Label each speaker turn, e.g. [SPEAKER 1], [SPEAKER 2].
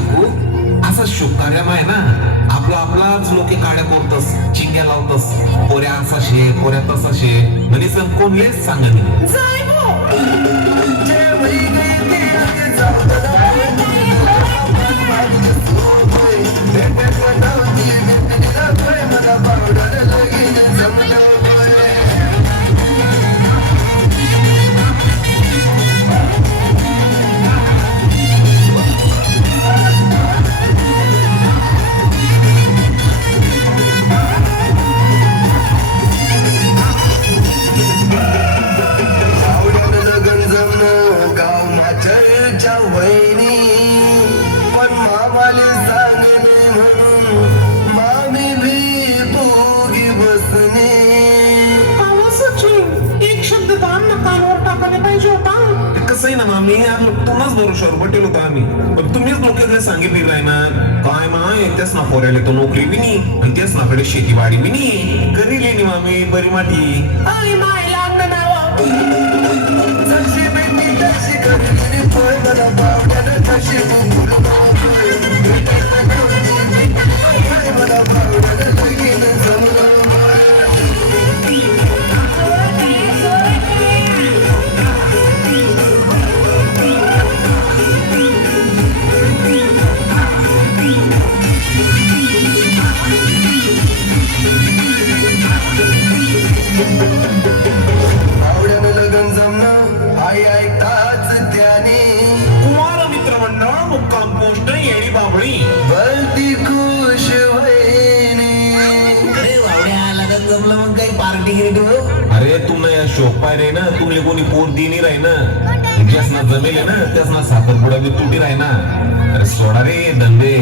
[SPEAKER 1] काय असं ना शुभकार्यम आहे ना आपला आपलाच लोके काड्या करतस चिंग्या लावतस. कोऱ्या असा शे पोऱ्या तसा शे म्हणे कोणलेच कोण
[SPEAKER 2] अन्न कानावर टाकायला पाहिजे होता.
[SPEAKER 1] कसं आहे ना मामी तुलाच भरोशावर पटेल होता आम्ही. पण तुम्हीच नोकरीला सांगितली राही ना काय माय तेच ना पोऱ्याला तो नोकरी बी नाही आणि तेच ना कडे शेतीवाडी बी नाही. करी लेनी मामी बरी माठी
[SPEAKER 2] अरे मायला अन्न नाव.
[SPEAKER 3] तशी मला तशी
[SPEAKER 4] मग काही पार्टी गिरटी हो
[SPEAKER 1] अरे तुमनं या शोक पाय रे ना. तुमले कोणी पोर दिनी राही ना. ज्यास ना जमेल आहे ना त्यास ना साखरपुडा बी तुटी राही ना. अरे सोडा रे धंदे